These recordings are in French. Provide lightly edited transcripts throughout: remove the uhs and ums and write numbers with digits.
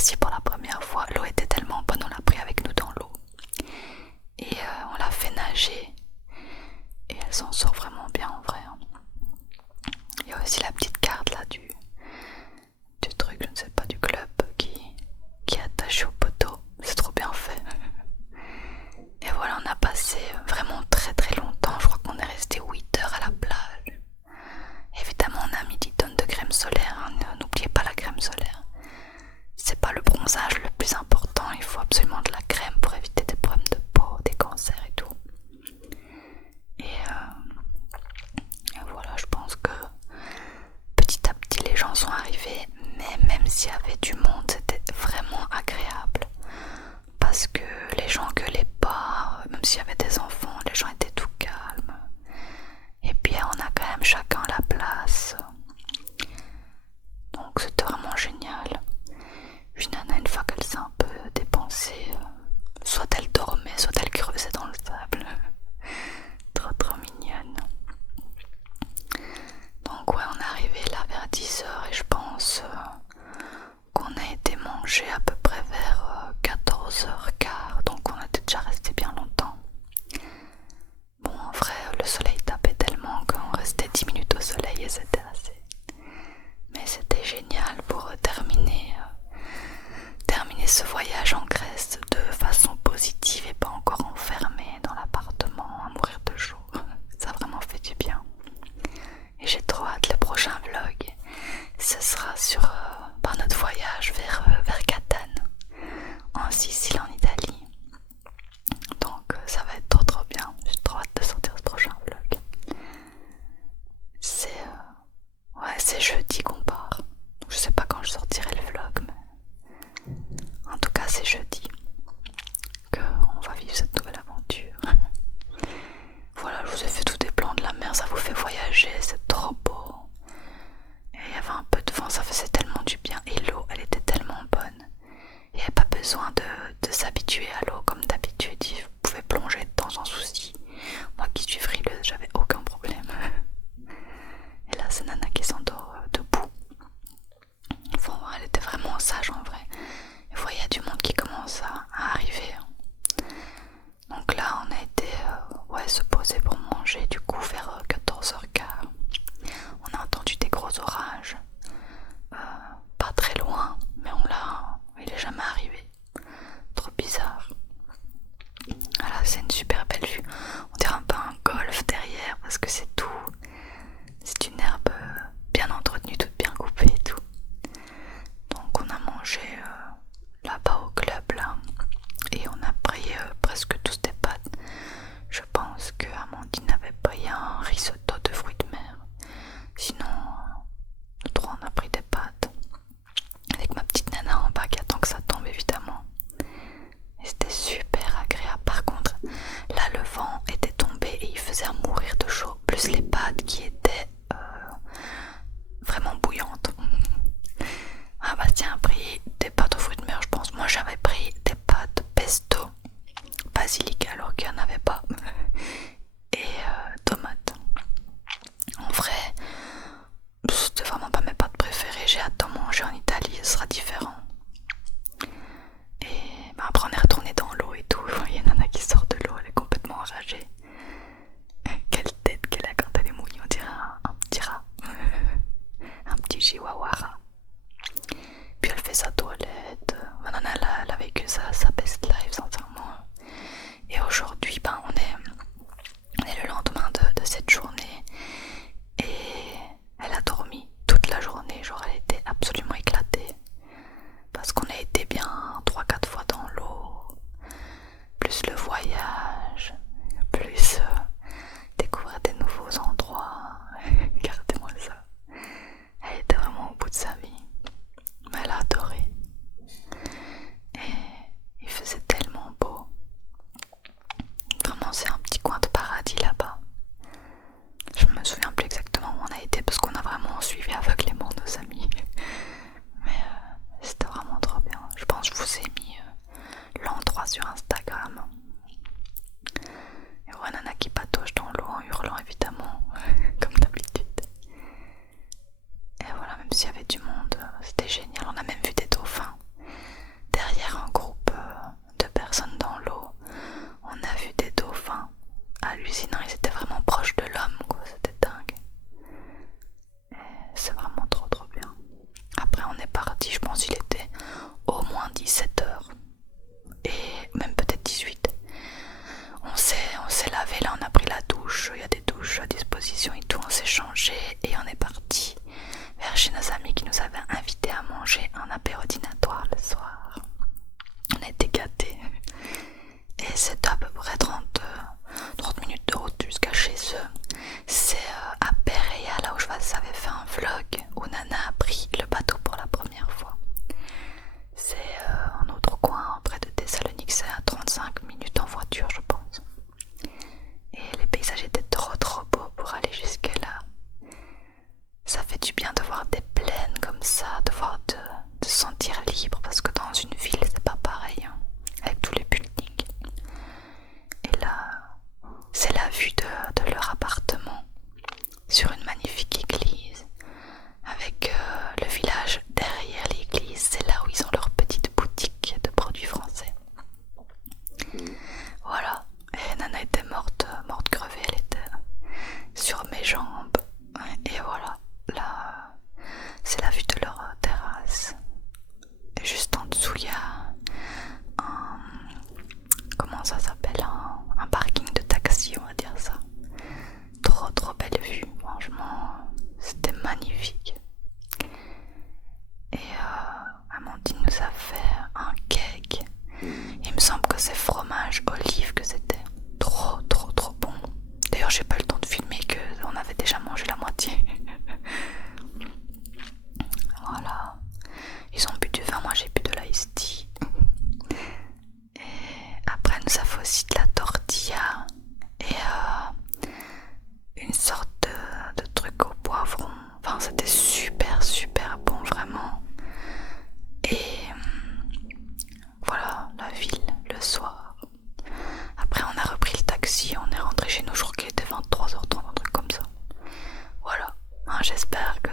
aussi pour la première fois. L'eau était tellement bonne, on l'a pris avec nous dans l'eau. Et on l'a fait nager. Et elle s'en sort vraiment bien en vrai. Il y a aussi la petite carte là du truc, je ne sais pas, du club qui est attaché au poteau. C'est trop bien fait. Et voilà, on a passé vraiment très très longtemps. Je crois qu'on est resté 8 heures à la plage. Évidemment, on a mis 10 tonnes de crème solaire. Hein. N'oubliez pas la crème solaire. C'est pas le bronzage le plus important. Il faut absolument de la crème pour éviter des problèmes de peau, des cancers et tout. Et voilà, je pense que petit à petit les gens sont arrivés. Mais même s'il y avait du monde, c'était vraiment agréable. Parce que les gens gueulaient pas, même s'il y avait des enfants, les gens étaient tout calmes. Et puis on a quand même chacun la place. Donc c'était vraiment génial. Puis Nana, une fois qu'elle s'est un peu dépensée, soit elle dormait, soit elle creusait dans le sable. Trop trop mignonne. Donc ouais, on est arrivé là vers 10 heures et je pense qu'on a été manger à peu près vers 14h15. Donc on était déjà resté bien longtemps. Bon, en vrai, le soleil tapait tellement qu'on restait 10 minutes au soleil et c'était assez. Mais c'était génial pour terminer ce voyage en Grèce de façon positive et pas encore enfermé dans l'appartement à mourir de chaud. Ça a vraiment fait du bien. Et j'ai trop hâte, le prochain vlog, ce sera sur notre voyage vers Catane, en Sicile, en Italie. Donc ça va être trop trop bien. J'ai trop hâte de sortir ce prochain vlog. C'est jeudi qu'on part. Je sais pas quand je sortirai le vlog, mais en tout cas c'est jeudi qu'on va vivre cette nouvelle aventure. Voilà, je vous ai fait tous des plans de la mer, ça vous fait voyager, c'est trop beau. Et il y avait un peu de vent, ça faisait tellement du bien. Et l'eau, elle était tellement bonne. Il n'y avait pas besoin de s'habituer à l'eau comme d'habitude. Vous pouvez plonger dedans sans souci. Moi qui suis frileuse, j'avais aucun problème. Et là, c'est Nana qui s'endort debout. Enfin, elle était vraiment sage en vrai. Et vous voyez, il y a du monde qui commence à arriver. Donc là, on a été se poser pour manger. Du coup, vers 14h15, on a entendu des gros orages. Pas très loin, mais il est jamais arrivé. Trop bizarre. Voilà, c'est une super belle vue. On dirait un peu un golfe derrière parce que c'est tout. C'est une herbe bien entretenue, toute bien coupée et tout. Donc on a mangé là-bas au club là.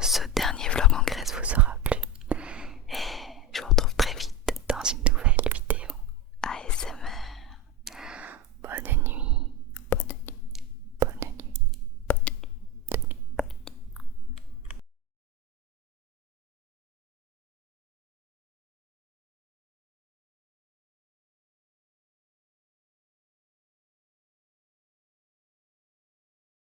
ce dernier vlog en Grèce vous